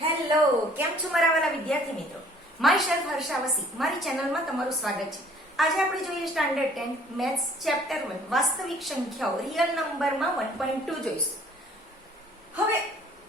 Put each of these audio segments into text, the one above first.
Hello, કેમ છો મારા વાલા વિદ્યાર્થી મિત્રો? માય સેલ્ફ હર્ષા વસી, મારી ચેનલમાં તમારું સ્વાગત છે. આજે આપણે જોઈએ સ્ટાન્ડર્ડ 10 મેથ્સ ચેપ્ટર 1 વાસ્તવિક સંખ્યાઓ રિયલ નંબરમાં 1.2 જોઈશું. હવે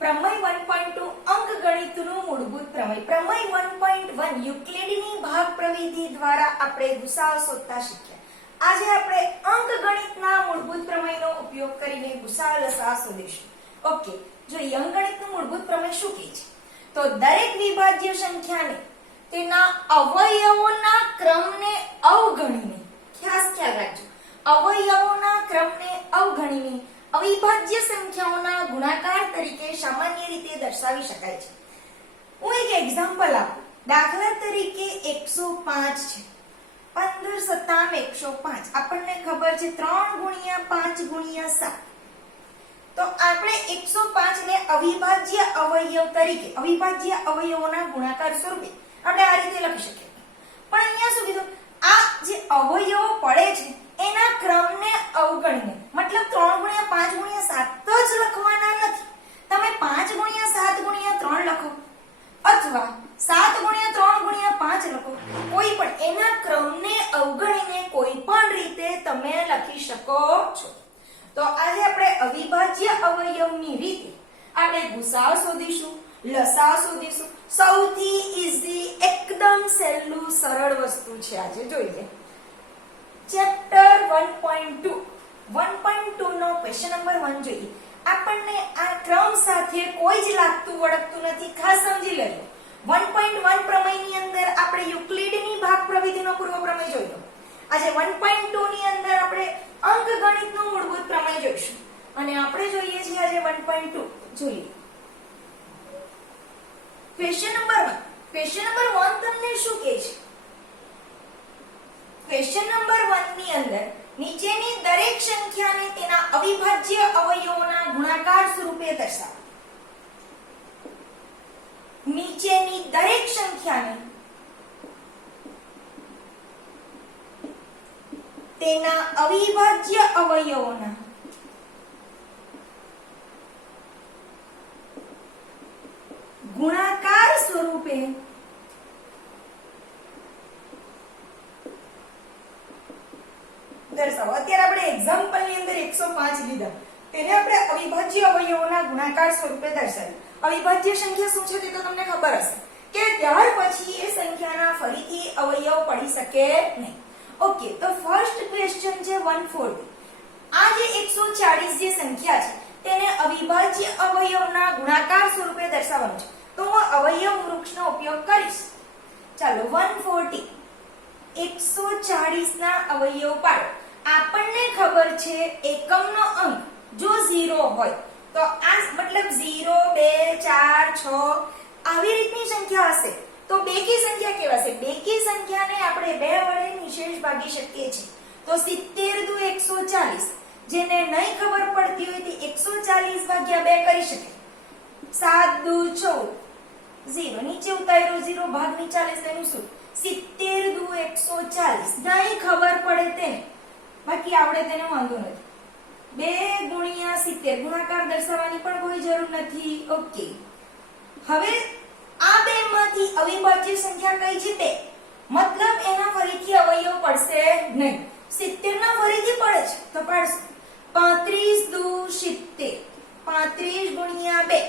પ્રમેય 1.2 અંકગણિતનું મૂળભૂત પ્રમેય. પ્રમેય 1.1 યુક્લિડની ભાગ પ્રવિધિ દ્વારા આપણે ગુસાઅ શોધતા શીખ્યા. આજે આપણે અંકગણિતના મૂળભૂત પ્રમેયનો ઉપયોગ કરીને ગુસાઅ લસાઅ શોધીશું. ઓકે, જોઈએ અંકગણિતનું મૂળભૂત પ્રમેય શું કહે છે? તો દરેક વિભાજ્ય સંખ્યાને તેના અવયવોના ક્રમને અવગણીને, ખાસ ખ્યાલ રાખજો, અવયવોના ક્રમને અવગણીને અવિભાજ્ય સંખ્યાઓના ગુણાકાર તરીકે સામાન્ય રીતે દર્શાવી શકાય છે. હું એક એક્ઝામ્પલ આપું. દાખલા તરીકે 105 છે. 15 સત્તામ 105. આપણને ખબર છે 3 ગુણ્યા 5 ગુણ્યા 7. તો આપણે 105 ને અવિભાજ્ય અવયવ તરીકે, અવિભાજ્ય અવયવોના ગુણાકાર સ્વરૂપે આપણે આ રીતે લખી શકીએ. પણ અહીંયા શું કીધું? આ જે અવયવો પડે છે એના ક્રમને અવગણીને, મતલબ 3 ગુણ્યા 5 ગુણ્યા 7 જ લખવાના નથી. તમે 5 ગુણ્યા 7 ગુણ્યા 3 લખો અથવા 7 ગુણ્યા 3 ગુણ્યા 5 લખો. કોઈ પણ એના ક્રમને અવગણીને કોઈ પણ રીતે તમે લખી શકો છો. તો આજે આપણે અવિભાજ્ય અવયવની રીતે આપણે ગુસાઅ શોધીશું, લસાઅ શોધીશું. સૌથી ઈઝી, એકદમ સહેલું સરળ વસ્તુ છે. આજે જોઈએ ચેપ્ટર 1.2 1.2 નો ક્વેશ્ચન નંબર 1 જોઈએ. આપણને આ ક્રમ સાથે કોઈ જ લાગતું વળગતું નથી, ખાસ સમજી લેજો. 1.1 પ્રમેયની અંદર આપણે યુક્લિડની ભાગ પ્રવિધિનો પૂર્વ પ્રમેય જોયો. આજે 1.2 ની અંદર આપણે અંકગણિતનું મૂળભૂત પ્રમેય જોઈશું અને આપણે જોઈએ છીએ આજે 1.2. જોઈએ ક્વેશ્ચન નંબર 1. ક્વેશ્ચન નંબર 1 તમને શું કહે છે? ક્વેશ્ચન નંબર 1 ની અંદર નીચેની દરેક સંખ્યાને તેના અવિભાજ્ય અવયવોના ગુણાકાર સ્વરૂપે દર્શાવો. નીચેની દરેક સંખ્યાને તેના અવિભાજ્ય અવયવોના ગુણાકાર સ્વરૂપે દર્શાવો. અત્યારે આપણે એક્ઝામ્પલ ની અંદર 105 લીધા, તેને આપણે અવિભાજ્ય અવયવોના ગુણાકાર સ્વરૂપે દર્શાવી. અવિભાજ્ય સંખ્યા શું છે તે તો તમને ખબર હશે કે ત્યાર પછી એ સંખ્યાના ફરીથી અવયવ પડી શકે નહીં. ઓકે, તો ફર્સ્ટ ક્વેશ્ચન છે 140. આ જે 140 જે સંખ્યા છે તેને અવિભાજ્ય અવયવના ગુણાકાર સ્વરૂપે દર્શાવવાનું છે. તો હું અવયવ વૃક્ષનો ઉપયોગ કરીશ. ચાલો 140 140 ના અવયવ પાડો. આપણને ખબર છે એકમનો અંક જો 0 હોય તો આ મતલબ 0 2 4 6 આવી રીતની સંખ્યા હશે તો બેકી સંખ્યા કહેવાશે. બેકી સંખ્યાને આપણે 2 વડે નિશેષ ભાગી શકીએ છીએ. તો 70 દુ 140. જેને નહીં ખબર પડતી હોય તે 140 ભાગ્યા 2 કરી શકે. 7 દુ 14. 0 નીચે ઉતાર્યો 0 ભાગ ની 40 તેનું શું? 70 દુ 140. નહીં ખબર પડે તેને, બાકી આવડે તેને વાંધો નથી. 2 ગુણ્યા 70 ગુણાકાર દર્શાવવાની પણ કોઈ જરૂર નથી. ઓકે, હવે આ બે માંથી અવિભાજ્ય સંખ્યા કઈ છે? 2. મતલબ એના ફરીથી અવયવ પડશે નહીં. 70 ના ફરીથી પડે છે તો પાડશું. 35 દુ 70. 35 ગુણ્યા 2.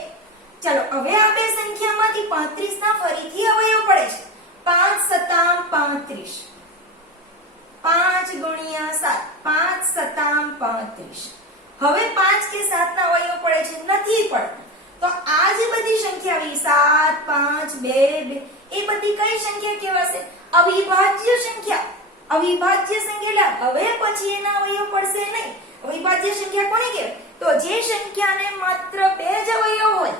ચલો હવે આ બે સંખ્યામાંથી 35 ના ફરીથી અવયવ પડે છે. 5 સતામ 35. 5 ગુણ્યા 7. 5 સતામ 35. હવે 5 કે 7 ના અવયવ પડે છે? નથી પડતા. તો આ જે બધી સંખ્યા આવી 7 5 2 2 એ બધી કઈ સંખ્યા કહેવાશે? અવિભાજ્ય સંખ્યા. અવિભાજ્ય સંખ્યા હવે પછી એના અવયવ પડશે નહીં. અવિભાજ્ય સંખ્યા કોને કહેવાય? તો જે સંખ્યાને માત્ર 2 જ અવયવ હોય,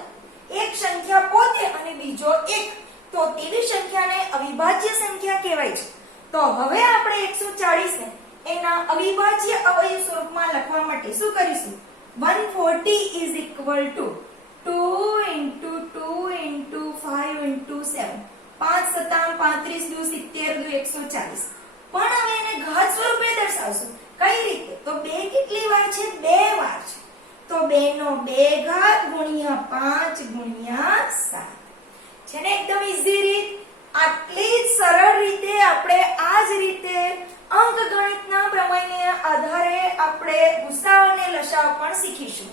એક સંખ્યા પોતે અને બીજો એક, તો તેવી સંખ્યાને અવિભાજ્ય સંખ્યા કહેવાય છે. તો હવે આપણે 140 ને એના અવિભાજ્ય અવયવ સ્વરૂપમાં લખવા માટે શું કરીશું? 140 is equal to 2 into 2 into 5 into 7. 5 સતામ 35 દુ 70 દુ 140. પણ હવે એને ઘાત સ્વરૂપે દર્શાવશું. કઈ રીતે? તો 2 કેટલી વાર છે? 2 વાર છે. તો 2 નો 2 ઘાત ગુણ્યા 5 ગુણ્યા 7. છે ને એકદમ ઈઝી રીત. આટલી જ સરળ રીતે આપણે આ જ રીતે અંકગણિતના પ્રમેયને આધારે આપણે ગુસાઅ અને લસાઅ પણ શીખીશું.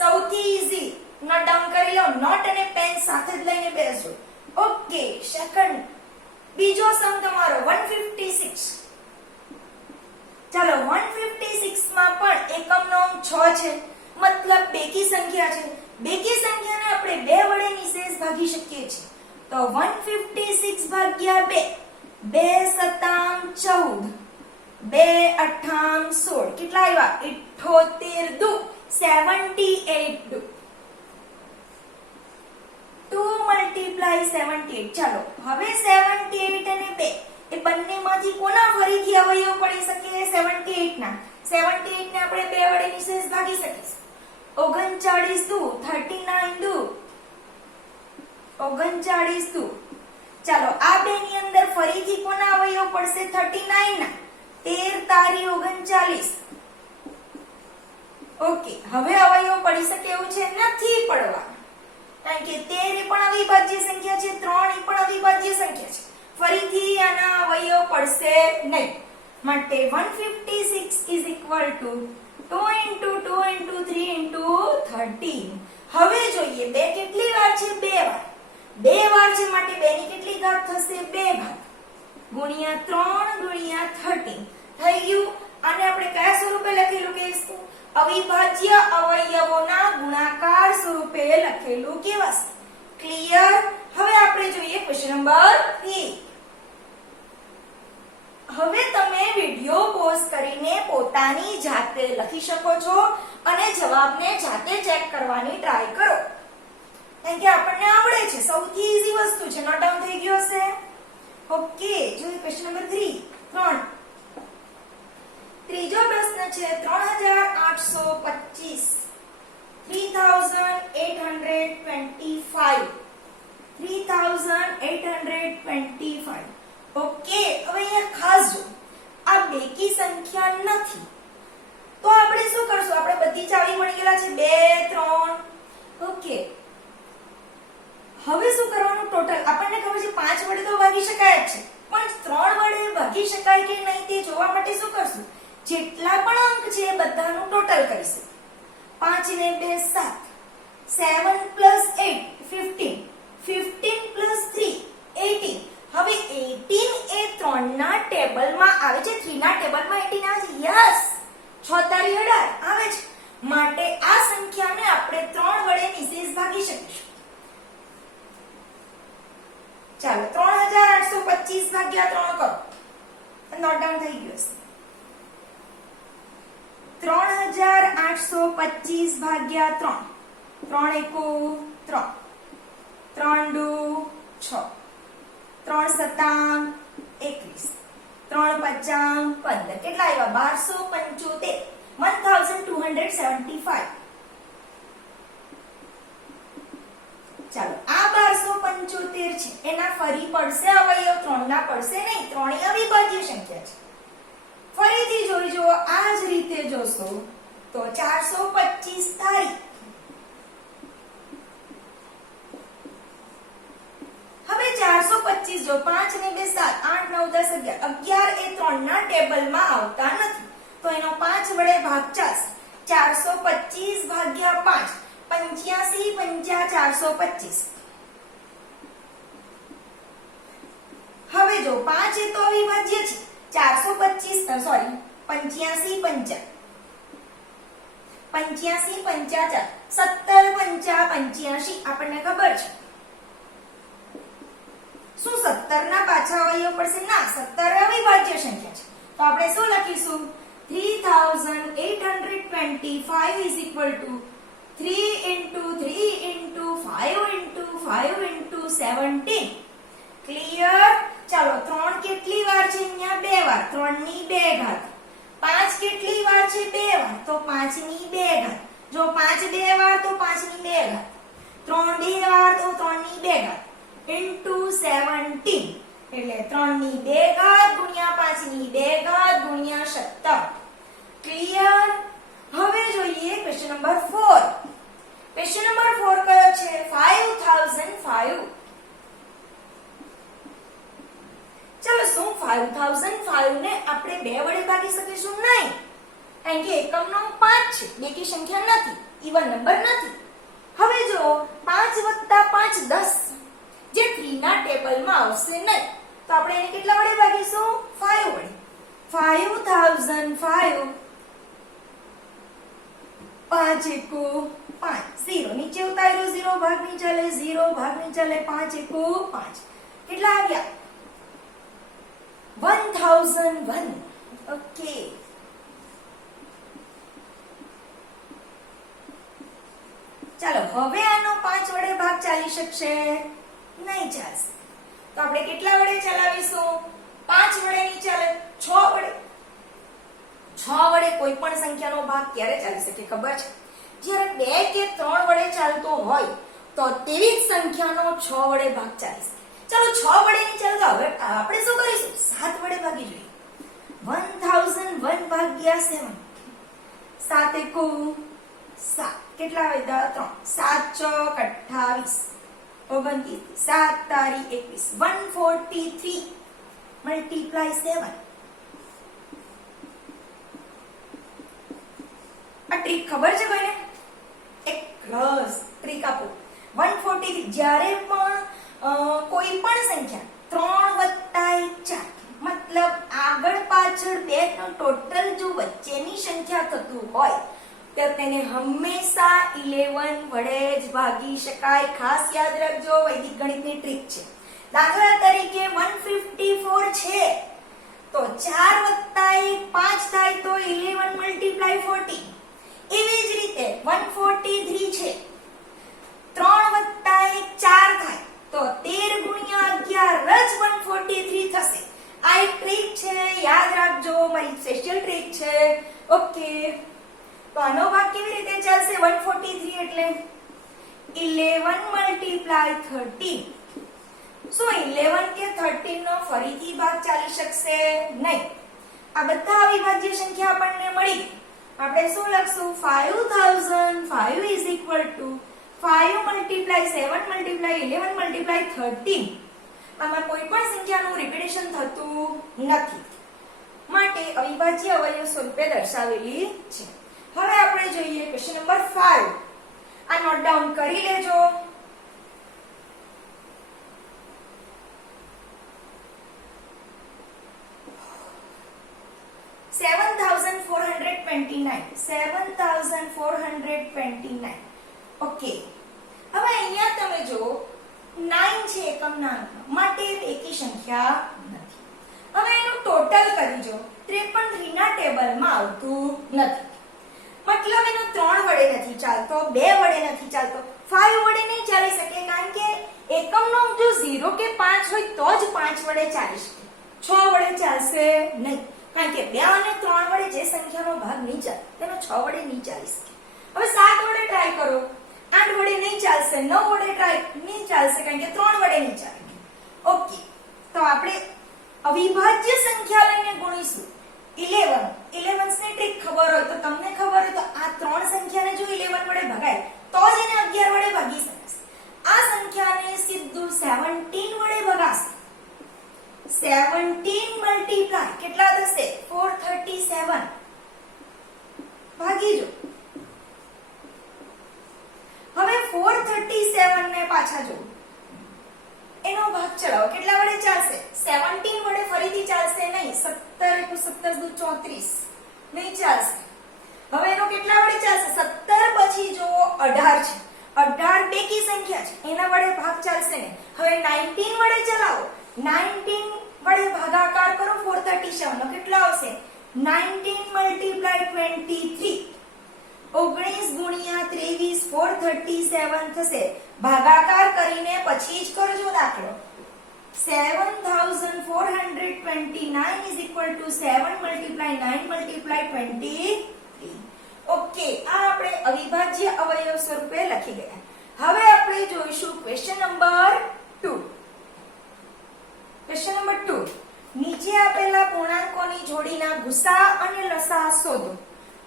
સૌથી ઈઝી નોટ ડાઉન કરી લો. નોટ અને પેન સાથે જ લઈને બેસજો. ઓકે. સેકન્ડ બીજો સમ તમારો 156. ચાલો 156 માં પણ એકમનો અંક 6 છે, મતલબ બેકી સંખ્યા છે. બેકી સંખ્યાને આપણે 2 વડે નિશેષ ભાગી શકીએ છીએ. તો 156 ભાગ્યા 2, 2 સતામ 14, 2 અઠ્ઠામ 16. કેટલા આવ્યા? 78 દુ 78 દુ. 2 multiply 78. ચાલો હવે 78 અને 2 એ બંનેમાંથી કોના ફરીથી અવયવ પડી શકે? 78 ના. 78 ને આપણે 2 વડે નિશેષ ભાગી શકીશું. 39 દુ 39 દુ 39 દુ. ચાલો આ બે ની અંદર ફરીથી કોના અવયવ પડશે? 39 ના. 13 તારી 39. ઓકે. હવે અવયવ પડી શકે એવું છે? નથી પડવા, કારણ કે 13 એ પણ અવિભાજ્ય સંખ્યા છે, 3 એ પણ અવિભાજ્ય સંખ્યા છે. ફરીથી આના અવયવ પડશે નહીં. માટે 156 is equal to 2 into 2 into 3 into 13. હવે જોઈએ 2 કેટલી વાર છે? 2 વાર. 2 વાર છે માટે 2 ની કેટલી ઘાત થશે? 2 ઘાત ગુણ્યા 3 ગુણ્યા 13 થઈ ગયું. આને આપણે કયા સ્વરૂપે લખેલું કહીશું? અવિભાજ્ય અવયવોના ગુણાકાર સ્વરૂપે લખેલું કહેવાશે. ક્લિયર? હવે આપણે જોઈએ ક્વેશ્ચન નંબર 3. હવે તમે વિડિયો પોઝ કરીને પોતાની જાતે લખી શકો છો અને જવાબને જાતે ચેક કરવાની ટ્રાય કરો, કારણ કે આપણને આવડે છે. સૌથી ઈઝી વસ્તુ છે. નોટ ડાઉન થઈ ગયો હશે? ઓકે. જોઈએ ક્વેશ્ચન નંબર 3. ત્રીજો પ્રશ્ન છે 3825. 3825. 3825. ઓકે. હવે અહીંયા ખાસ જો, આ બેકી સંખ્યા નથી તો આપણે શું કરશું? આપણે બધી ચાવી મળી ગયેલા છે 2 3. ઓકે. હવે શું કરવાનું? ટોટલ આપણને ખબર છે 5 વડે તો ભાગી શકાય જ છે, પણ 3 વડે ભાગી શકાય કે નહીં તે જોવા માટે શું કરશું? જેટલા પણ અંક છે એ બધાનું ટોટલ કરીશું. 5 ને 2 7, 7 plus 8 15, 15 plus 3 18. હવે 18 એ 3 ના ટેબલમાં આવે છે. 3 ના ટેબલમાં 18 આવે છે. યસ. 6 તારી 18 આવે છે. માટે આ સંખ્યાને આપણે 3 વડે નિશેષ ભાગી શકીશું. ચાલો 3825 ભાગ્યા 3 કરો. નોટ ડાઉન થઈ ગયું હશે. 3825 ભાગ્યા 3. 3 એકુ 3, 3 દુ 6, 3 સતામ 21, 3 પચામ 15. કેટલા આવ્યા? 1275. 1275. ચાલો આ 1275 છે એના ફરી પડશે અવયવ, 3 ના પડશે નહીં. 3 એ અવિભાજ્ય સંખ્યા છે. ફરીથી જોઈ જુઓ. આ જ રીતે જોશો તો 425 તારીખ. હવે 425 જો 5 ને 2 7, 8 9 10 11. 11 એ 3 ના ટેબલમાં આવતા નથી તો એનો 5 વડે ભાગ ચાલશે. 425 ભાગ્યા 5, 85 5 425. હવે જો 5 એ તો અવિભાજ્ય છે. 425 સોરી 85 5, 85 5 17 5 85. આપણને ખબર છે. શું 17 ના પાછા અવયવ પડશે? ના. 17 અવિભાજ્ય સંખ્યા છે તો આપણે શું લખીશું? 3825 is equal to 3 into 3 into 5 into 5 into 17. Clear? ચાલો 3 કેટલી વાર છે? અહીંયા 2 વાર. 3 ની 2 ઘાત. 5 કેટલી વાર છે? 2 વાર. તો 5 ની 2 ઘાત. જો 5 2 વાર તો 5 ની 2 ઘાત. 3 2 વાર તો 3 ની 2 ઘાત into 17. એટલે 3 ની 2 ઘાત ગુણ્યા 5 ની 2 ઘાત ગુણ્યા 17. ક્લિયર? હવે જોઈએ ક્વેશ્ચન નંબર 4. ક્વેશ્ચન નંબર 4 કયો છે? 5005. 5005 ને આપણે 2 વડે ભાગી શકીશું નહીં, કારણ કે એકમનો 5 છે, બેકી સંખ્યા નથી, ઇવન નંબર નથી. હવે જો 5 + 5 10, જે 3 ના ટેબલમાં આવશે નહીં, તો આપણે એને કેટલા વડે ભાગીશું? 5 વડે. 5005 5 એકુ 5, 0 નીચે ઉતાર્યું, 0 ભાગ નહીં ચાલે, 0 ભાગ નહીં ચાલે, 5 એકુ 5. કેટલા આવ્યા? 1001. ઓકે, ચાલો હવે આનો 5 વડે ભાગ ચાલી શકશે? નહીં ચાલશે. તો આપણે કેટલા વડે ચલાવીશું? 5 વડે નહીં ચાલે, 6 વડે. 6 વડે કોઈ પણ સંખ્યાનો ભાગ ક્યારે ચાલી શકે ખબર છે? જ્યારે 2 કે 3 વડે ચાલતો હોય તો તેવી જ સંખ્યાનો 6 વડે ભાગ ચાલી શકે. ચાલો 6 વડે નહીં ચાલે તો હવે આપણે શું કરીશું? 7 વડે ભાગી જોઈએ. 1001 ભાગ્યા 7, 7 એકુ 7, કેટલા આવ્યા? 3. 7 ચોક 28, 29, 7 તારી 21, 143 મલ્ટીપ્લાય 7. આ ટ્રીક ખબર છે કોઈને? એક રસ ટ્રીક આપો. 143 જ્યારે પણ કોઈ પણ સંખ્યા 3 + 1 4, મતલબ આગળ પાછળ બે નો ટોટલ જો વચ્ચેની સંખ્યા થતું હોય તો તેને હંમેશા 11 વડે જ ભાગી શકાય. ખાસ યાદ રાખજો, વૈદિક ગણિતની ટ્રીક છે. દાખલા તરીકે 154 છે તો 4 + 1 5 થાય તો 11 × 14. એવી જ રીતે 143 છે, 3 + 1 4 થાય તો 13 × 11 જ 143 થશે. આ એક ટ્રીક છે, યાદ રાખજો, મારી સ્પેશિયલ ટ્રીક છે. ઓકે, તો આનો ભાગ કેવી રીતે ચાલશે? 143 એટલે 11 × 13. શું 11 કે 13 નો ફરીથી ભાગ ચાલી શકશે? નહીં. આ બધા અવિભાજ્ય સંખ્યા આપણને મળી ગઈ. આપણે શું લખશું? 5005 is equal to 5 × 7 × 11 × 13. આમાં કોઈ પણ સંખ્યાનું રિપીટેશન થતું નથી, માટે અવિભાજ્ય અવયવ સ્વરૂપે દર્શાવેલી છે. હવે આપણે જોઈએ ક્વેશ્ચન નંબર 5. આ નોટ ડાઉન કરી લેજો. $7,429. ઓકે, હવે અહીંયા તમે જો 9 છે એકમના અંકમાં, માટે એકી સંખ્યા નથી. હવે એનું ટોટલ કરી જો, 53 ના ટેબલમાં આવતું નથી, મતલબ એનો 3 વડે નથી ચાલતો, 2 વડે નથી ચાલતો, 5 વડે નહીં ચાલી શકે, કારણ કે એકમનો અંક જો 0 કે 5 હોય તો જ 5 વડે ચાલી શકે, 6 વડે ચાલશે નહીં, કારણ કે 2 અને 3 વડે જે સંખ્યાનો ભાગ નહીં ચાલે તેનો 6 વડે નહીં ચાલી શકે. હવે 7 વડે ટ્રાય કરો, 8 વડે નહીં ચાલશે, 9 વડે ટ્રાય નહીં ચાલશે, કારણ કે 3 વડે નહીં ચાલે. ઓકે, તો આપણે અવિભાજ્ય સંખ્યા લઈને ગુણીશું. 11 ની ટ્રીક ખબર હોય તો તમને ખબર હોય તો આ ત્રણ સંખ્યાને જો 11 વડે ભગાય તો જ એને 11 વડે ભાગી શકાશે. આ સંખ્યાને સીધું 17 વડે ભગાશે. 17 મલ્ટીપ્લાય કેટલા થશે? 437. ભાગી જો. હવે 437 ને પાછા જો, એનો ભાગ ચલાવો, કેટલા વડે ચાલશે? 17 વડે ફરીથી ચાલશે નહીં, 17 * 17 = 34 નહીં ચાલશે. હવે એનો કેટલા વડે ચાલશે? 17 પછી જો 18 છે, 18 બેકી સંખ્યા છે, એના વડે ભાગ ચાલશે નહીં. હવે 19 વડે ચલાવો, 19 વડે ભાગાકાર કરો 437 નો કેટલો આવશે? 19 × 23. 19 × 23 437 થશે. ભાગાકાર કરીને પછી જ કરજો દાખલો. 7429 is equal to 7 × 9 × 23. ઓકે, આ આપણે અવિભાજ્ય અવયવ સ્વરૂપે લખી ગયા. હવે આપણે જોઈશું ક્વેશ્ચન નંબર 2. ક્વેશ્ચન નંબર 2, નીચે આપેલા પૂર્ણાંકોની જોડીના ગુસા અને લસા શોધો,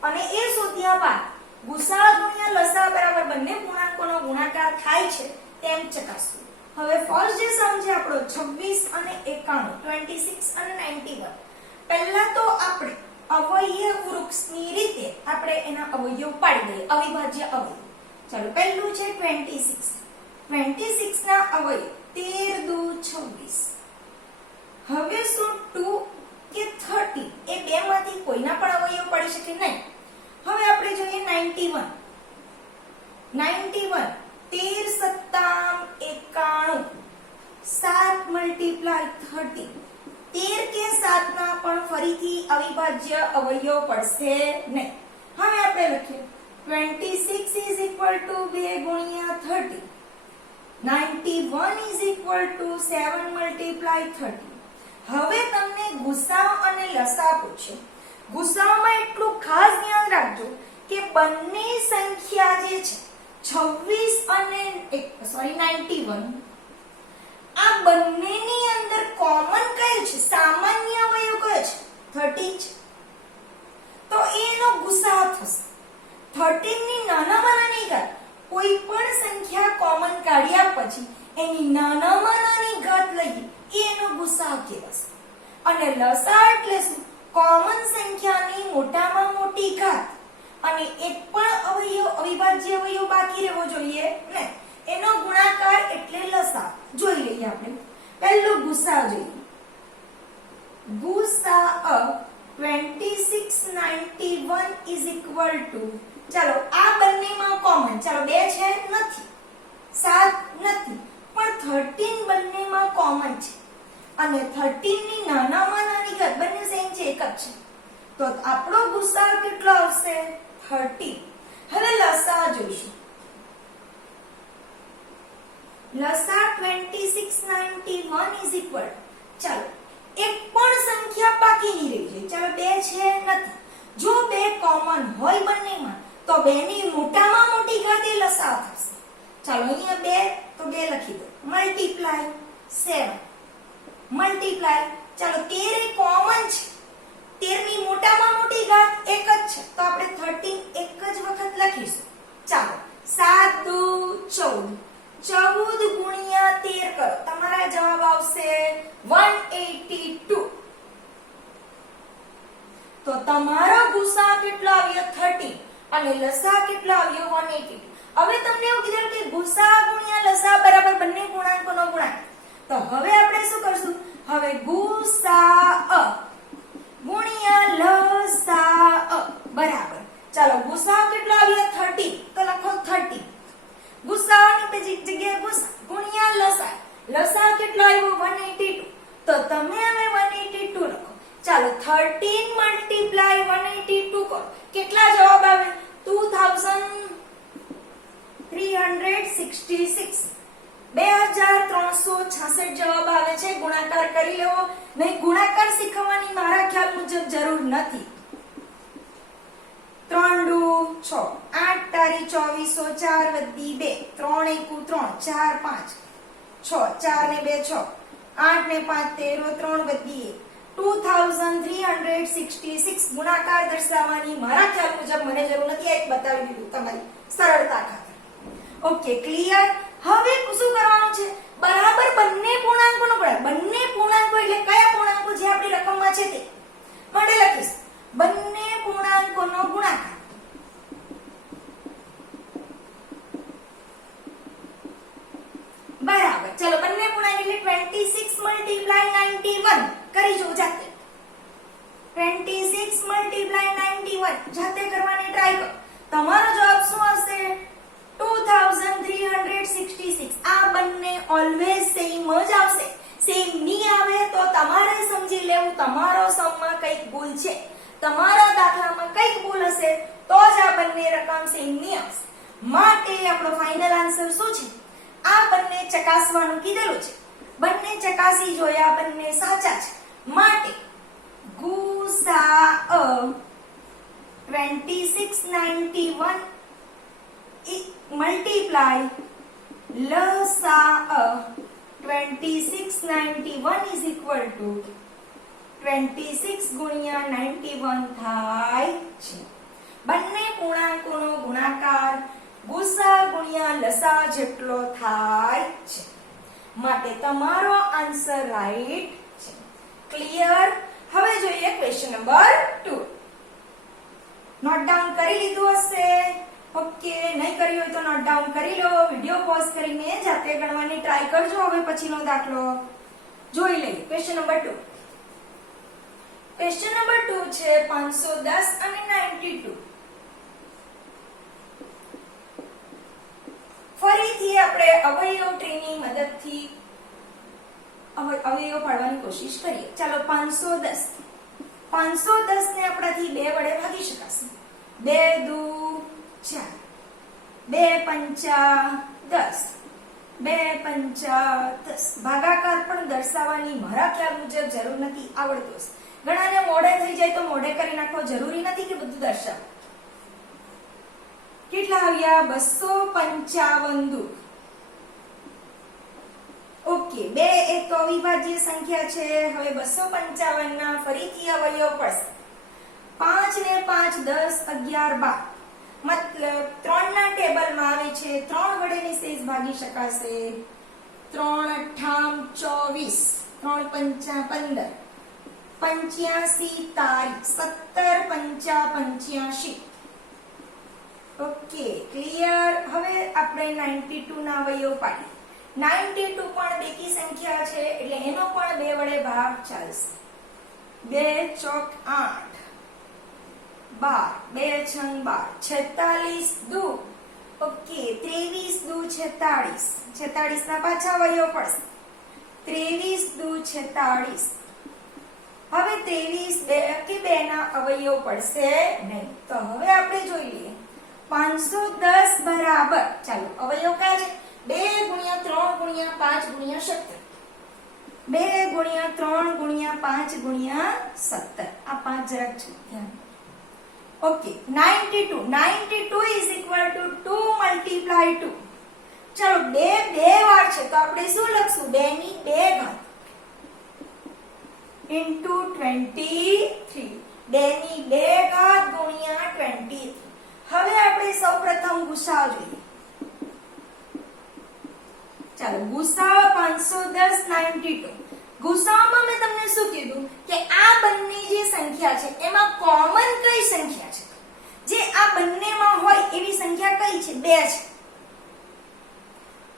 અને એ શોધ્યા બાદ ગુસા × લસા બરાબર બંને પૂર્ણાંકોનો ગુણાકાર થાય છે તેમ ચકાસવું. હવે ફર્સ્ટ જે સમ છે આપણો 26 અને 91, 26 અને 91. પહેલા તો આપણે અવયવ વૃક્ષની રીતે આપણે એના અવયવ પાડી દઈએ, અવિભાજ્ય અવયવ. ચાલો પહેલું છે 26. 26 ના અવયવ 13 દુ 26. હવે શું 2 કે 30 એ બે માંથી કોઈના પણ અવયવ પડી શકે નહીં. હવે આપણે જોઈએ 91. 91 13 સત્તામ 91, 7 મલ્ટીપ્લાય 30. 13 કે 7 ના પણ ફરીથી અવિભાજ્ય અવયવ પડશે નહીં. હવે આપણે લખીએ 26 is equal to 2 ગુણ્યા 30. 91 is equal to 7 multiply 30. હવે તમને ગુસાઅ અને લસાઅ પૂછ્યો. ગુસાઅમાં એટલું ખાસ ધ્યાન રાખજો કે બંને સંખ્યા જે છે 26 અને 91, આ બંનેની અંદર કોમન કયું છે, સામાન્ય અવયવ કયો છે, 13 છે. તો એનો ગુસાઅ થશે. 13 ની નાનામાં નાની ઘાત કોઈ પણ સંખ્યા કોમન કાઢ્યા પછી એની નાનામાં નાની ઘાત લઈએ એનો ગુસાઅ કહેવાશે. અને લસાઅ એટલે શું, કોમન સંખ્યાની મોટામાં મોટી ઘાત અને એક પણ અવયવ અવિભાજ્ય અવયવ બાકી રહેવો જોઈએ ને, એનો ગુણાકાર એટલે લસાઅ. જોઈ લઈએ આપણે. પહેલો ગુસાઅ જોઈએ. ગુસાઅ 2691 is equal to, ચાલો આ બંનેમાં કોમન, ચાલો 2 છે નથી, 7 નથી, પણ 13 બંનેમાં કોમન છે અને 13 ની નાનામાં નાની ઘાત બંને સેમ છે, એક જ છે. તો આપણો ગુસાઅ કેટલો આવશે, 30. હવે લસાઅ જોઈશું. લસાઅ 2691 is equal, ચાલો એક પણ સંખ્યા બાકી નહીં રહી જાય. ચાલો 2 છે નથી, જો 2 કોમન હોય બંનેમાં તો 2 ની મોટામાં મોટી ઘાત એ લસાઅ થશે. ચાલો અહીંયા 2 તો 2 લખી દો, મલ્ટીપ્લાય 7 મલ્ટીપ્લાય, ચાલો 13 એ કોમન છે, 13 ની મોટામાં મોટી ઘાત એક જ છે તો આપણે 13 એક જ વખત લખીશું. ચાલો 7 દુ 14, 14 ગુણ્યા 13 કરો, તમારા જવાબ આવશે 182. તો તમારો ગુસાઅ કેટલો આવ્યો, 30, અને લસાઅ કેટલો આવ્યો, 182. હવે તમને એવું કીધું કે ગુસાઅ ગુણ્યા લસાઅ બરાબર બંને ગુણાંકોનો ગુણાંક. તો હવે આપણે શું કરશું, હવે ગુસાઅ ગુણ્યા લસાઅ બરાબર, ચાલો ગુસાઅ કેટલો આવ્યો, 30, તો લખો 30. ગુસાઅની જગ્યાએ ગુસાઅ ગુણ્યા લસાઅ, લસાઅ કેટલો આવ્યો, 182. તો તમે હવે 182 લખો. ચાલો 13 મલ્ટીપ્લાય 182 કરો, કેટલા જવાબ આવે, 2366, 2366 જવાબ આવે છે. ગુણાકાર કરી લેવો. નહીં, ગુણાકાર શીખવવાની મારા ખ્યાલ મુજબ જરૂર નથી. 3 દુ 6, 8 તારી 2400, 4 વધી 2, 3 એકુ 3, 4 5, 6, 4 ને 2 6, 8 ને 5 13, 3 વધી 2366. ગુણાકાર દર્શાવવાની મારા ખ્યાલ મુજબ મને જરૂર નથી, એક બતાવી દીધું તમારી સરળતા ખાતર. Okay, clear. હવે શું કરવાનું છે, બરાબર બંને પૂર્ણાંકોનો ગુણાકાર. બંને પૂર્ણાંકો એટલે કયા પૂર્ણાંકો જે આપણી રકમમાં છે તે માટે લખીશ, બંને પૂર્ણાંકોનો ગુણાકાર. બરાબર, ચલો બંને પૂર્ણાંક એટલે 26 મલ્ટીપ્લાય 91 કરી જો જાતે. 26 મલ્ટીપ્લાય 91 જાતે કરવાની ટ્રાય કરો. તમારો જવાબ શું આવશે, 2366. આ બંને ઓલવેઝ સેમ જ આવશે. સેમ નહીં આવે તો તમારે સમજી લેવું તમારો સમમાં કંઈક ભૂલ છે, તમારા દાખલામાં કંઈક ભૂલ હશે તો જ આ બંને રકમ સેમ નહીં આવશે. માટે આપણો ફાઇનલ આન્સર શું છે, આ બંને ચકાસવાનું કીધેલું છે, બંને ચકાસી જોયા, બંને સાચા છે. માટે ગુસાઅ 2691 મલ્ટીપ્લાય લસાઅ 2691 is equal to 26 ગુણ્યા 91 થાય છે. બંને પૂર્ણાંકોનો ગુણાકાર ગુસાઅ ગુણ્યા લસાઅ જેટલો થાય છે. માટે તમારો આન્સર રાઈટ છે. ક્લિયર? હવે જોઈએ ક્વેશ્ચન નંબર 2. નોટ ડાઉન કરી લીધું હશે? ઓકે, નહીં કર્યું હોય તો નોટ ડાઉન કરી લો. વિડિયો પોઝ કરીને જાતે ગણવાની ટ્રાય કરજો. હવે પછીનો દાખલો જોઈ લઈએ. Question number 2. ક્વેશ્ચન નંબર 2 છે 510 અને 92. ફરીથી આપણે અવયવ ટ્રીની મદદથી અવયવ પાડવાની કોશિશ કરીએ. ચાલો 510 ને આપણાથી 2 વડે ભાગી શકાશે. 2 દુ 4, 2 પંચા 10, 2 પંચા 10. ભાગાકાર પણ દર્શાવવાની મારા ખ્યાલ મુજબ જરૂર નથી, આવડતું હશે. ઘણાને મોઢે થઈ જાય તો મોઢે કરી નાખો, જરૂરી નથી કે બધું દર્શાવો. કેટલા આવ્યા? 255 દુ. ઓકે, 2 એ તો અવિભાજ્ય સંખ્યા છે. હવે 255 ના ફરીથી અવયવ પડશે. 5 ને 5 10 11 12. મતલબ 3 ના ટેબલમાં આવે છે 3 વડે નિશેષ ભાગી શકાશે. 3 8 24, 3 પંચા 15, 85 તારીખ 17 પંચા 85. Okay, clear? હવે આપણે 92 ના અવયવ પાડીએ. 92 પણ બેકી સંખ્યા છે એટલે એનો પણ 2 વડે ભાગ ચાલશે. 2 ચોક 8, 12, 2 છંગ 12, 46 દુ. ઓકે, 23 દુ 46, 46 ના પાછા અવયવ પડશે. 23 દુ 46. હવે 23 2 ના અવયવ પડશે નહીં. તો હવે આપણે જોઈ લઈએ 510 બરાબર, ચાલો અવયવ કયા છે? 2 ગુણ્યા 3 ગુણ્યા 5 ગુણ્યા 17. 2 ગુણ્યા 3 ગુણ્યા 5 ગુણ્યા 17. આ 5 જરાક છે ધ્યાન. Okay, 92 is equal to 2 multiply 2. ચાલો 2 બે વાર છે તો આપણે શું લખશું? 2 ની 2 ઘાત into 23. 2 ની 2 ઘાત ગુણ્યા 23. હવે આપણે સૌપ્રથમ ગુસાઅ જોઈએ. ચાલો ગુસાઅ 510 92. ગુસાઅમાં મેં તમને શું કીધું કે આ બંને જે સંખ્યા છે એમાં કોમન કઈ સંખ્યા છે? જે આ બંનેમાં હોય એવી સંખ્યા કઈ છે? 2 છે.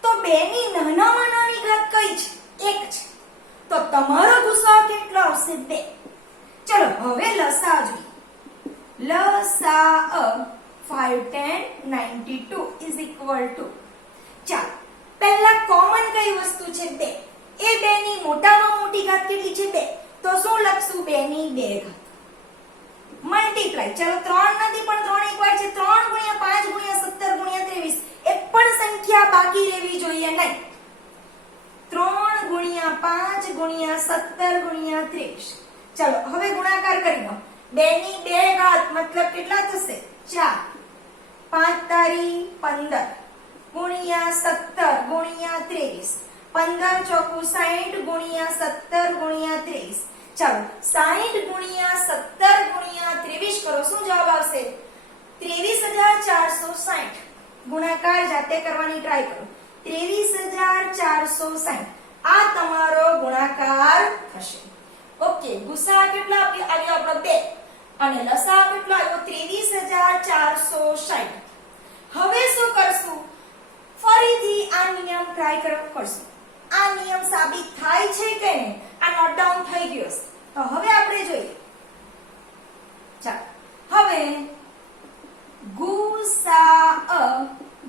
તો 2 ની નાનામાં નાની ઘાત કઈ છે? 1 છે. તો તમારો ગુસાઅ કેટલો આવશે? 2. ચલો હવે લસાઅ જોઈએ. લસાઅ 5 10 92 is equal to, ચાલો પહેલા કોમન કઈ વસ્તુ છે? 2. એ 2 ની મોટામાં મોટી ઘાત કેટલી છે? 2. તો શું લખશું? 2 ની 2 ઘાત મલ્ટીપ્લાય. ચાલો 3 નથી પણ 3 એકવાર છે. 3 ગુણ્યા 5 ગુણ્યા 17 ગુણ્યા 23. એક પણ સંખ્યા બાકી રહેવી જોઈએ નહીં. 3 ગુણ્યા 5 ગુણ્યા 17 ગુણ્યા 23. ચાલો હવે ગુણાકાર કરી લો. 2 ની 2 ઘાત મતલબ કેટલા થશે? 4. 5 તારી 15 ગુણ્યા 17 ગુણ્યા 23. 15 ચોકું 60 ગુણ્યા 17 ગુણ્યા 23. ચાલો 60 ગુણ્યા 17 ગુણ્યા 23 કરો. શું જવાબ આવશે? 23460. ગુણાકાર જાતે કરવાની ટ્રાય કરો. 23460 આ તમારો ગુણાકાર થશે. ઓકે, ગુસાઅ કેટલો આવ્યો? આપણો 2 અને લસાઅ કેટલો આવ્યો? 23460. હવે શું કરશું? ફરીથી આ નિયમ ટ્રાય કરશું. આ નિયમ સાબિત થાય છે કે નહીં? આ નોટ ડાઉન થઈ ગયો છે. તો હવે આપણે જોઈએ. ચાલો હવે ગુસાઅ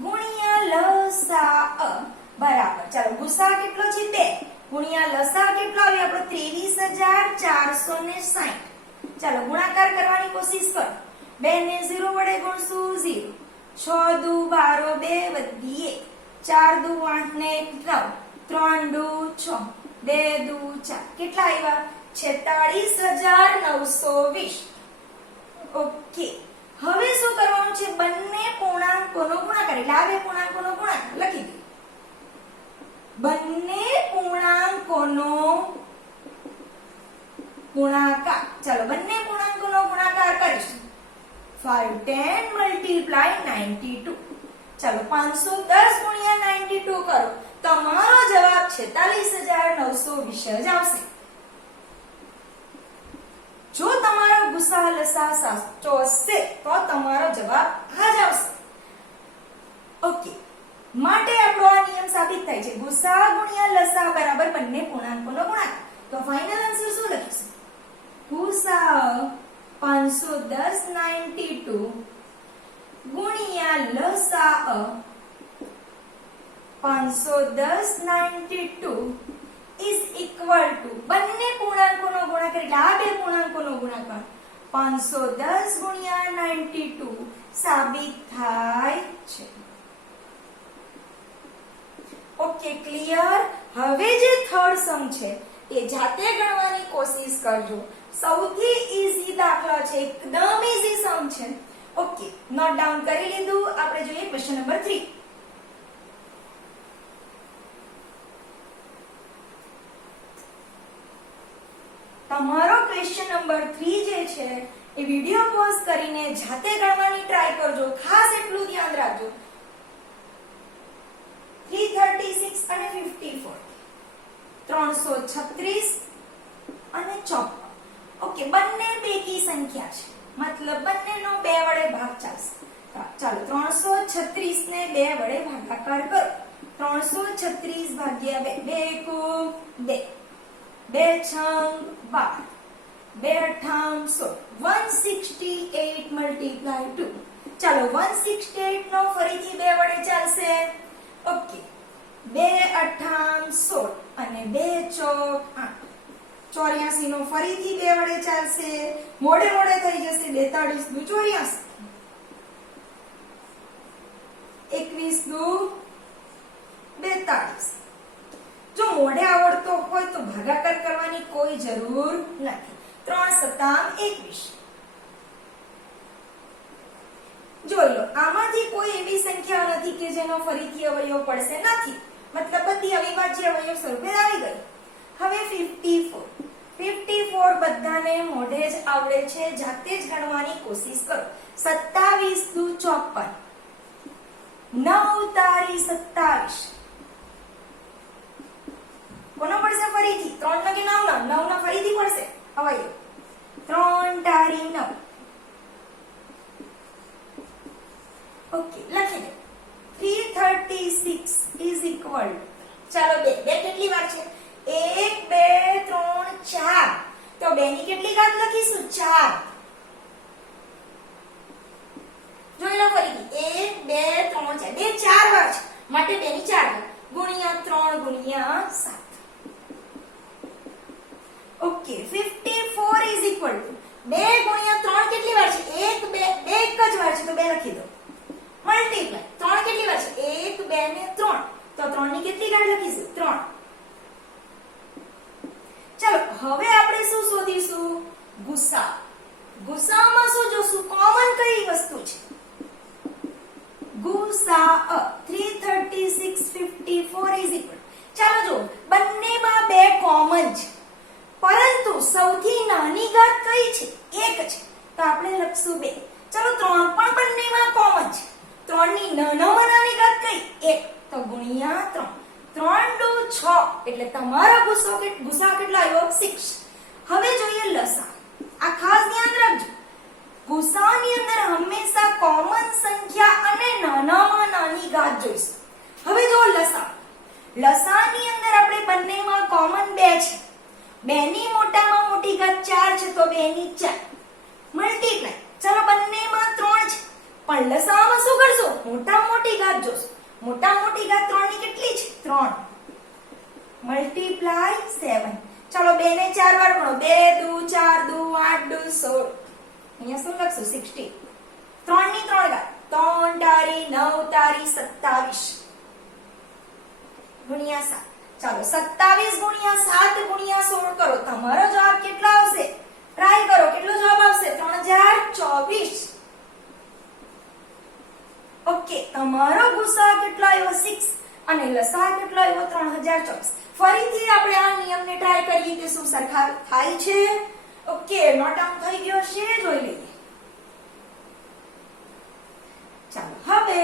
ગુણ્યા લસાઅ બરાબર. ચાલો ગુસાઅ કેટલો છે? 2 ગુણ્યા લસાઅ કેટલો આવ્યો? આપણો 23460. ચાલો ગુણાકાર કરવાની કોશિશ કરો. 2 ને 0 વડે ગુણશું 0. 6 દુ 12 2 વધી 1. 4 દુ 8 ને 9. 3 દુ 6. 2 દુ 4. કેટલા આવ્યા? 46920. ઓકે, હવે શું કરવાનું છે? બંને પૂર્ણાંકોનો ગુણાકાર. એટલે આ બે પૂર્ણાંકોનો ગુણાકાર લખી દો. બંને પૂર્ણાંકોનો ગુણાકાર. ચાલો બંને પૂર્ણાંકોનો ગુણાકાર કરીશું. 510 multiply 92. ચાલો 510 ગુણ્યા 92 કરો. તમારો જવાબ 46,920 જ આવશે. જો તમારો ગુસા લસા સાચો હશે તો તમારો જવાબ આ જ આવશે. ઓકે, માટે આપણો આ નિયમ સાબિત થાય છે ગુસા ગુણ્યા લસા બરાબર બંને પૂર્ણાંકોનો ગુણાકાર. તો ફાઇનલ આન્સર શું લખીશું? ગુસા 510/92 ગુણ્યા લસા 510/92 is equal to બંને પૂર્ણાંકોનો ગુણાકાર એટલે આ બે પૂર્ણાંકોનો ગુણાકાર 510 ગુણ્યા 92 સાબિત થાય છે. Okay, clear. હવે જે થર્ડ સમ છે એ જાતે ગણવાની કોશિશ કરજો. સૌથી ઈઝી દાખલા છે, એકદમ ઈઝી સમ છે. ઓકે, નોટ ડાઉન કરી લીધું. આપણે જોઈએ ક્વેશ્ચન નંબર 3. તમારો ક્વેશ્ચન નંબર 3 જે છે એ વિડિયો પોઝ કરીને જાતે ગણવાની ટ્રાય કરજો. ખાસ એટલું ધ્યાન રાખજો 336 અને 54 336 અને 54. ઓકે, બંને બેકી સંખ્યા છે, મતલબ બંનેનો 2 વડે ભાગ ચાલશે. ચાલો 336 ને 2 વડે ભાગાકાર કરો. 336 ભાગ્યા 2, 2 2 છંગ 12, 2 અઠામ 16, 168 મલ્ટીપ્લાય 2. ચાલો 168 નો ફરીથી 2 વડે ચાલશે. ઓકે, 2 અઠામ 16 અને 2 ચોક 8. 84 નો ફરીથી 2 વડે ચાલશે. મોડે મોડે થઈ જશે. 42 દુ 84, 21 દુ 42. જો મોઢે આવડતો હોય તો ભાગાકાર કરવાની કોઈ જરૂર નથી. 3 સતામ 21. જોઈ લો, આમાંથી કોઈ એવી સંખ્યા નથી કે જેનો ફરીથી અવયવ પડશે. નથી, મતલબ બધી અવિભાજ્ય અવયવ સ્વરૂપે આવી ગઈ. હવે 54 બધાને મોઢે જ આવડે છે, જાતે જ ગણવાની કોશિશ કરો. 27 દુ 54, 9 તારી 27. કોનો પડશે ફરીથી? 3 નો કે 9 નો? 9 નો ફરીથી પડશે અવયવ. 3 તારી 9. ઓકે, લખી દે. 336 is equal. ચાલો બે કેટલી વાર છે? 1 2 3 4. તો 2 ની કેટલી ઘાત લખીશું? 4. જોઈ લો ફરીથી 1 2 3 4. 2 4 વાર છે, માટે 2 ની 4 ઘાત ગુણ્યા 3 ગુણ્યા 7. ઓકે, 54 is equal to 2 ગુણ્યા 3 કેટલી વાર છે? 1 2 2 એક જ વાર છે, તો 2 લખી દો. મલ્ટીપ્લાય 3 કેટલી વાર છે? 1 2 ને 3, તો 3 ની કેટલી ઘાત લખીશું? 3. ચાલો હવે આપણે શું શોધીશું? ગુસા. ગુસામાં શું જોશું? કોમન કઈ વસ્તુ છે? ગુસા 336 54 is equal. ચાલો જો, બંનેમાં 2 કોમન છે, પરંતુ સૌથી નાની ઘાત કઈ છે? 1 છે, તો આપણે લખશું 2. ચાલો 3 પણ બંનેમાં કોમન છે. 3 ની નાનામાં નાની ઘાત કઈ? 1, તો ગુણ્યા 3. 3 દુ 6, એટલે તમારો ગુસા કેટલો આવ્યો? 6. હવે જોઈએ લસા. આ ખાસ ધ્યાન રાખજો, ગુસાની અંદર હંમેશા કોમન સંખ્યા અને નાનામાં નાની ઘાત જોઈશું. હવે જો લસા. લસાની અંદર આપણે બંનેમાં કોમન 2 છે. 2 ની મોટામાં મોટી ઘાત 4 છે, તો 2 ની 4 મલ્ટીપ્લાય. ચાલો બંનેમાં 3 છે, પણ લસામાં શું કરશું? મોટામાં મોટી ઘાત જોશું. મોટામાં મોટી ઘાત 3 ની કેટલી છે? 3 મલ્ટીપ્લાય 7. ચાલો 2 ને 4 વાર ગણો. 2 દુ 4 દુ 8 દુ 16. અહીંયા શું લખશું? 16. 3 ની 3 ઘાત 3 તારી 9 તારી 27 ગુણ્યા 7. ચાલો 27 ગુણ્યા 7 ગુણ્યા 16 કરો. તમારો જવાબ કેટલો આવશે? ટ્રાય કરો, કેટલો જવાબ આવશે? 3024. ઓકે, તમારો ગુસા કેટલો આવ્યો? 6 અને લસા કેટલો આવ્યો? 3024. ફરીથી આપણે આ નિયમને ટ્રાય કરીએ કે શું સરખા થાય છે. ઓકે, નોટ ડાઉન થઈ ગયો છે, જોઈ લઈએ. ચાલો હવે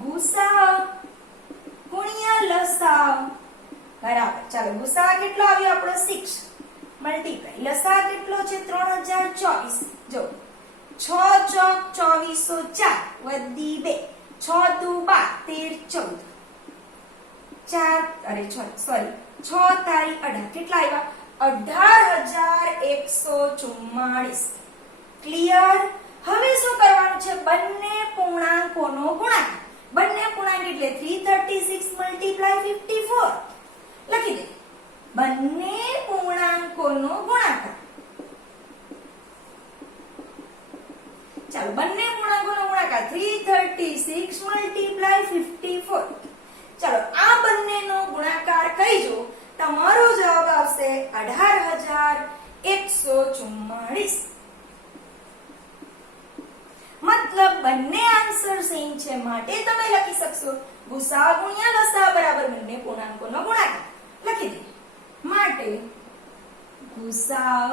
ગુસા ગુણ્યા લસા બરાબર. ચાલો ગુસા કેટલો આવ્યો આપણો 6 મલ્ટીપ્લાય લસા કેટલો છે 3024. જો 6 ચોક 2404 વધી 2 6 દુ 12 13 14 6 તારી 18 કેટલા આવ્યા 18144. ક્લિયર. હવે શું કરવાનું છે બંને પૂર્ણાંકોનો ગુણાકાર. બંને પૂર્ણાંક એટલે 336 મલ્ટીપ્લાય 54 લખી દે. બંને પૂર્ણાંકોનો ગુણાકાર. ચાલો બંને પૂર્ણાંકોનો ગુણાકાર 336 મલ્ટીપ્લાય 54. ચાલો આ બંનેનો ગુણાકાર કહીજો. તમારો જવાબ આવશે 18144. મતલબ બંને આન્સર સેમ છે માટે તમે લખી શકશો ગુસા ગુણ્યા લસા બરાબર બંને પૂર્ણાંકોનો ગુણાકાર. લખી દે. માટે ગુસા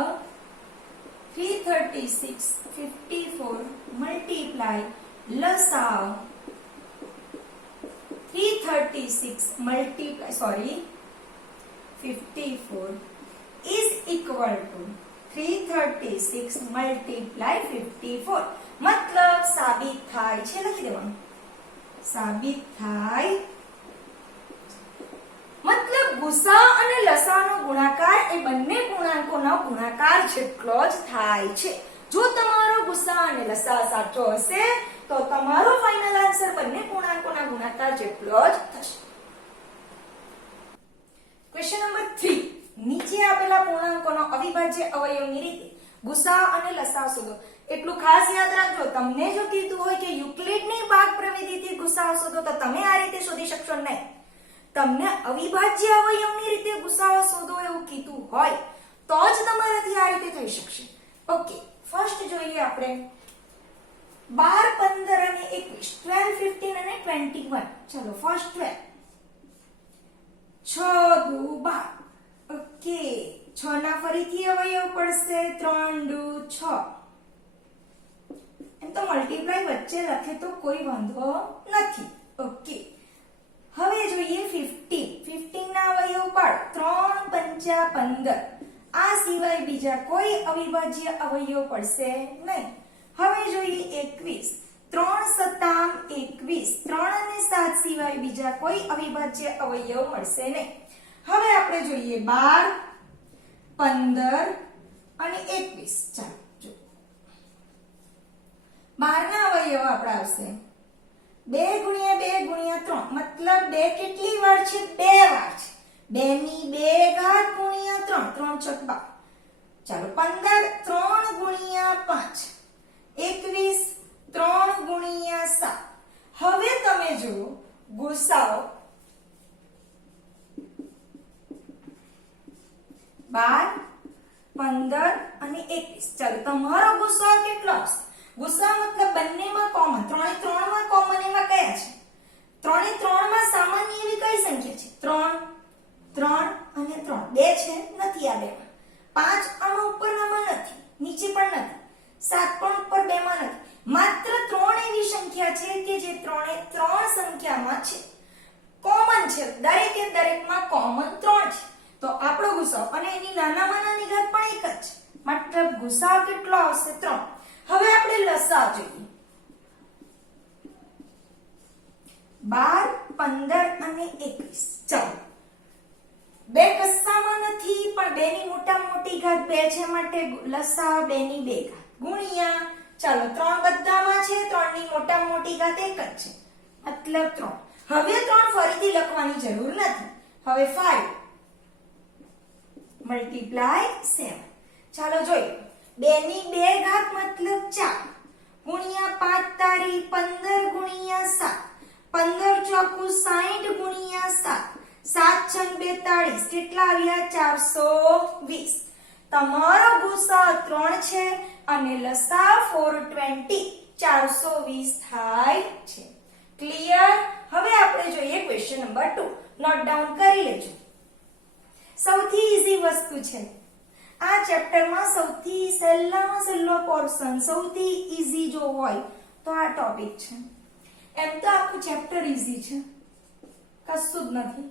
336 54 મલ્ટીપ્લાય લસા 336 multiply 54 is equal to 336 multiply 54. મતલબ સાબિત થાય છે. લખી દેવાનું સાબિત થાય. મતલબ ગુસા અને લસાનો ગુણાકાર એ બંને પૂર્ણાંકોના ગુણાકાર જેટલો જ થાય છે. જો તમારો ગુસા અને લસા સાચો હશે તો તમારો ફાઇનલ આન્સર બંને પૂર્ણાંકોના ગુણાકાર જેટલો જ થશે. Question number 3. નીચે આપેલા પૂર્ણાંકોનો અવિભાજ્ય અવયવની રીતે ગુસા અને લસા શોધો. એટલું ખાસ યાદ રાખજો, તમને જો કીધું હોય કે યુક્લિડની ભાગ પ્રવિધિથી ગુસા શોધો તો તમે આ રીતે શોધી શકશો નહીં. તમને અવિભાજ્ય અવયવની રીતે ગુસાઅ શોધો એવું કીધું હોય તો જ તમારાથી આ રીતે થઈ શકશે. ઓકે, ફર્સ્ટ જોઈએ આપણે 12 15 અને 21 12 15 અને 21. ચલો ફર્સ્ટ 12 6 દુ 12. ઓકે, 6 ના ફરીથી અવયવ પડશે 3 દુ 6. એમ તો મલ્ટીપ્લાય વચ્ચે લખે તો કોઈ વાંધો નથી. ઓકે, હવે જોઈએ 15 ના અવયવ પાડો 3 5 15. આ સિવાય બીજા કોઈ અવિભાજ્ય અવયવ પડશે નહીં. હવે જોઈએ 21 3 સતામ 21. 3 અને 7 સિવાય બીજા કોઈ અવિભાજ્ય અવયવ મળશે નહીં. હવે આપણે જોઈએ 12 15 અને 21. ચાલો જો 12 ના અવયવ આપણે આવશે 2 ગુણ્યા 2 ગુણ્યા 3. મતલબ 2 કેટલી વાર છે? 2 વાર છે. 2 ની 2 ઘાત ગુણ્યા 3 3 ચોક 12. ચાલો 15 3 ગુણ્યા 5. 21 3 ગુણ્યા 7. હવે તમે જુઓ ગુસાઅ 12 15 અને 21. ચાલો તમારો ગુસાઅ કેટલો આવશે? ગુસાઅ મતલબ બંનેમાં કોમન, 3 એ 3 માં કોમન એવા કયા છે? 3 એ 3 માં સામાન્ય એવી કઈ સંખ્યા છે? 3 અને 3. 2 છે નથી આ બેમાં. 5 આમાં ઉપરનામાં નથી, નીચે પણ નથી. 7 પણ ઉપર બેમાં નથી. માત્ર 3 એવી સંખ્યા છે કે જે 3 એ 3 સંખ્યામાં છે, કોમન છે. દરેકે દરેકમાં કોમન 3 છે. તો આપણો ગુસાઅ અને એની નાનામાં નાની ઘાત પણ એક જ છે. મતલબ ગુસાઅ કેટલો આવશે? 3. હવે આપણે લસા જોઈએ 12 15 અને 21. ચાલો 2 કશામાં નથી પણ 2 ની મોટામાં મોટી ઘાત 2 છે માટે લસા 2 ની 2 ઘાત ગુણ્યા ચાલો 3 બધામાં છે 3 ની મોટામાં મોટી ઘાત એક જ છે મતલબ 3. હવે 3 ફરીથી લખવાની જરૂર નથી. હવે 5 મલ્ટીપ્લાય 7. ચાલો જોઈએ 2 ની 2 ઘાત મતલબ 4 ગુણ્યા 5 તારી 15 ગુણ્યા 7. 15 ચોકુ 60 ગુણ્યા 7. 7 છંગ 42. કેટલા આવ્યા? 420. તમારો ગુસાઅ 3 છે અને લસા 420 420 થાય છે. ક્લિયર? હવે આપણે જોઈએ ક્વેશ્ચન નંબર 2. નોટ ડાઉન કરી લેજો. સૌથી ઈઝી વસ્તુ છે આ ચેપ્ટરમાં. સૌથી સહેલામાં સહેલો પોર્શન, સૌથી ઈઝી જો હોય તો આ ટોપિક છે. એમ તો આખું ચેપ્ટર ઈઝી છે, કશું જ નથી.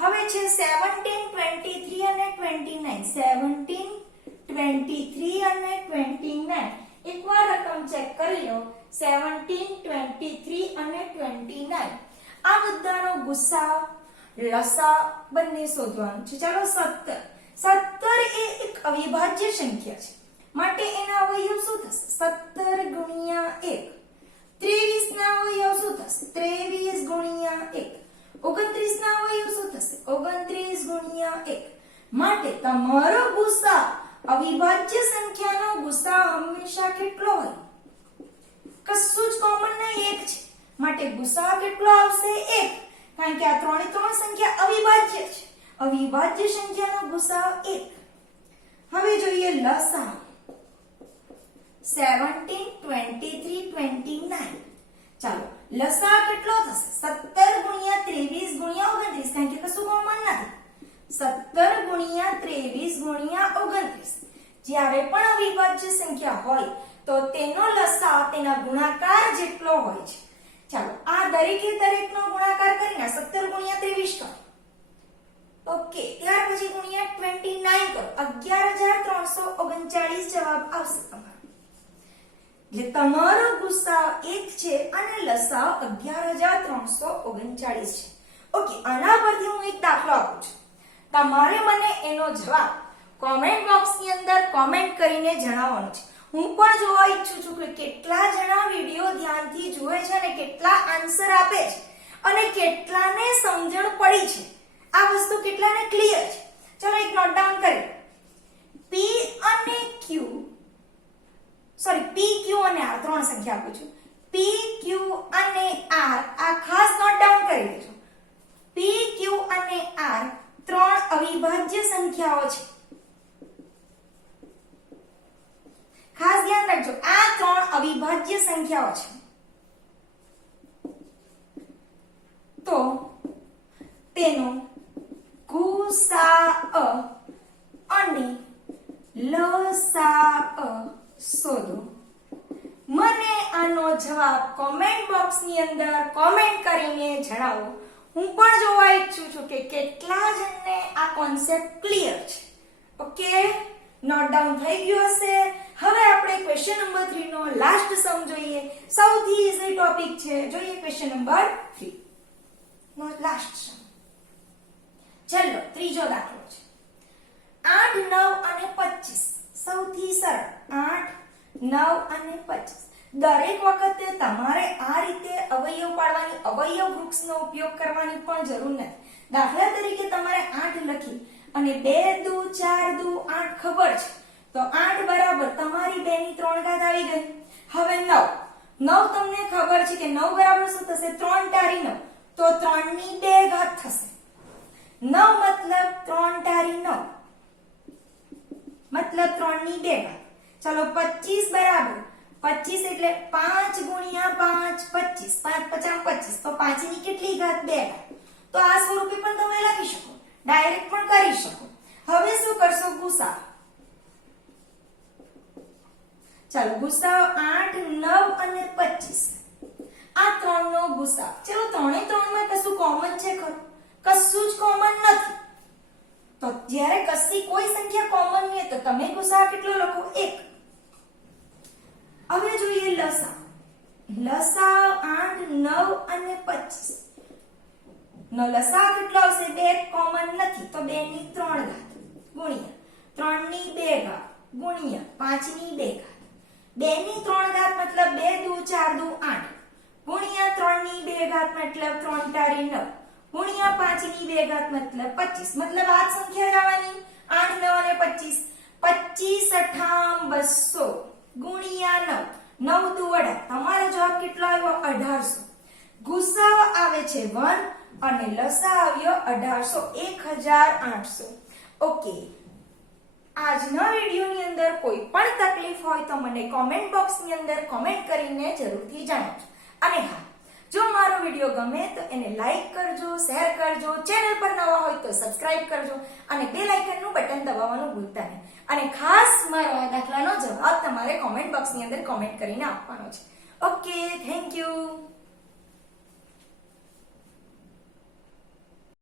હવે છે 17, 23 અને 29. 17, 23 અને 29. એકવાર રકમ ચેક કરી લો. 17, 23 અને 29. આ બધાનો ગુસા લસા બંને શોધવાનું છે. ચાલો 17. 17 એ એક અવિભાજ્ય સંખ્યા છે, માટે એના અવયવ શું થશે? 17 ગુણ્યા 1. 23 ના અવયવ શું થશે? 23 ગુણ્યા 1. 29 ના અવયવ શું થશે? 29 ગુણ્યા 1. માટે તમારો ગુસા, અવિભાજ્ય સંખ્યાનો ગુસા હંમેશા કેટલો હોય? કશું જ કોમન નહીં, 1 છે. માટે ગુસા કેટલો આવશે? 1. કારણ કે આ ત્રણે ત્રણ સંખ્યા અવિભાજ્ય છે. અવિભાજ્ય સંખ્યાનો ગુસા 1. હવે જોઈએ લસા. 17, 23, 29. ચાલો લસા કેટલો થશે? 17 ગુણ્યા 23 ગુણ્યા 29. કારણ કે કશું કોમન નથી. 17 ગુણ્યા 23 ગુણ્યા 29. જ્યારે પણ અવિભાજ્ય સંખ્યા હોય તો તેનો લસા તેના ગુણાકાર જેટલો હોય છે. ચાલો આ દરેકે દરેકનો ગુણાકાર કરીને 17 ગુણ્યા 23 કરો. ઓકે, ત્યાર પછી ગુણ્યા 29 કરો. 11339 જવાબ આવશે તમારો. એટલે તમારો ગુસા 1 છે અને લસા 11339 છે. ઓકે, આના પરથી હું એક દાખલો આપું છું. તમારે મને એનો જવાબ કોમેન્ટ બોક્સની અંદર કોમેન્ટ કરીને જણાવવાનો છે. હું પણ જોવા ઈચ્છું છું કે કેટલા જણા વિડિયો ધ્યાનથી જુએ છે અને કેટલા આન્સર આપે છે અને કેટલાને સમજણ પડી છે. આ વસ્તુ કેટલાને ક્લિયર છે? ચલો એક નોટ ડાઉન કરી. P અને Q, સોરી P, Q અને R ત્રણ સંખ્યા આપું છું. P, Q અને R આ ખાસ નોટ ડાઉન કરી લેજો. P, Q અને R ત્રણ અવિભાજ્ય સંખ્યાઓ છે. ખાસ ધ્યાન રાખજો, આ ત્રણ અવિભાજ્ય સંખ્યાઓ છે. તો તેનો ગુસા અને લસા શોધો. મને આનો જવાબ કોમેન્ટ બોક્સની અંદર કોમેન્ટ કરીને જણાવો. હું પણ જોવા ઈચ્છું છું કે કેટલા જણને આ કોન્સેપ્ટ ક્લિયર છે. ઓકે, નોટ ડાઉન થઈ ગયું હશે. હવે આપણે ક્વેશ્ચન નંબર 3 નો લાસ્ટ સમ જોઈએ. સૌથી ઈઝી ટોપિક છે. જોઈએ ક્વેશ્ચન નંબર 3 નો લાસ્ટ સમ. ચલો ત્રીજો દાખલો છે. 8, 9 અને 25. સૌથી સરળ. 8, 9 અને 25. દરેક વખતે તમારે આ રીતે અવયવ પાડવાની, અવયવ વૃક્ષનો ઉપયોગ કરવાની પણ જરૂર નથી. દાખલા તરીકે તમારે 8 લખી અને 2 દુ 4 દુ 8 ખબર છે, તો 8 બરાબર તમારી 2 ની 3 ઘાત આવી ગઈ. હવે 9 તમને ખબર છે કે 9 બરાબર શું થશે? 3 તારી 9, તો 3 ની 2 ઘાત થશે. 9 મતલબ 3 તારી 9 મતલબ 3 ની 2 ઘાત. ચલો 25 બરાબર 25 એટલે 5 ગુણ્યા 5 25. 5 50 25, તો 5 ની કેટલી ઘાત? 2 ઘાત. તો આ સ્વરૂપે પણ તમે લખી શકો, ડાયરેક્ટ પણ કરી શકો. હવે શું કરશો? ગુસા. ચાલો ગુસા 8, 9 અને 25. આ ત્રણનો ગુસા. ચલો ત્રણે ત્રણમાં કશું કોમન છે ખરું? કશું જ કોમન નથી. તો જ્યારે કશી કોઈ સંખ્યા કોમન નહીં તો તમે ગુસા કેટલો લખો? 1. હવે જોઈએ લસા. લસા 8, 9 અને 25 નો લસા કેટલો આવશે? 2 કોમન નથી, તો 2 ની 3 ઘાત ગુણ્યા 3 ની 2 ઘાત ગુણ્યા 5 ની 2 ઘાત. 2 ની 3 ઘાત મતલબ 2 દુ 4 દુ 8 ગુણ્યા 3 ની 2 ઘાત મતલબ 3 તારી 9 ગુણ્યા 5 ની 2 ઘાત મતલબ 25. મતલબ આ સંખ્યા લાવવાની 8, 9 અને 25. 25 8 200 ગુણ્યા 9 દુ 18. તમારો જવાબ કેટલો આવ્યો? 1800. ગુસા આવે છે 1 અને લસા આવ્યો 1800, 1800. ઓકે, આજના વિડિયોની અંદર કોઈ પણ તકલીફ હોય તો મને કોમેન્ટ બોક્સની અંદર કોમેન્ટ કરીને જરૂરથી જણાવજો. અને હા, જો મારો વિડિયો ગમે તો એને લાઈક કરજો, શેર કરજો, ચેનલ પર નવા હોય તો સબસ્ક્રાઇબ કરજો અને બેલ આઇકનનું બટન દબાવવાનું ભૂલતા નહીં. અને ખાસ મારા દાખલાનો જવાબ તમારે કોમેન્ટ બોક્સની અંદર કોમેન્ટ કરીને આપવાનો છે. Okay, thank you.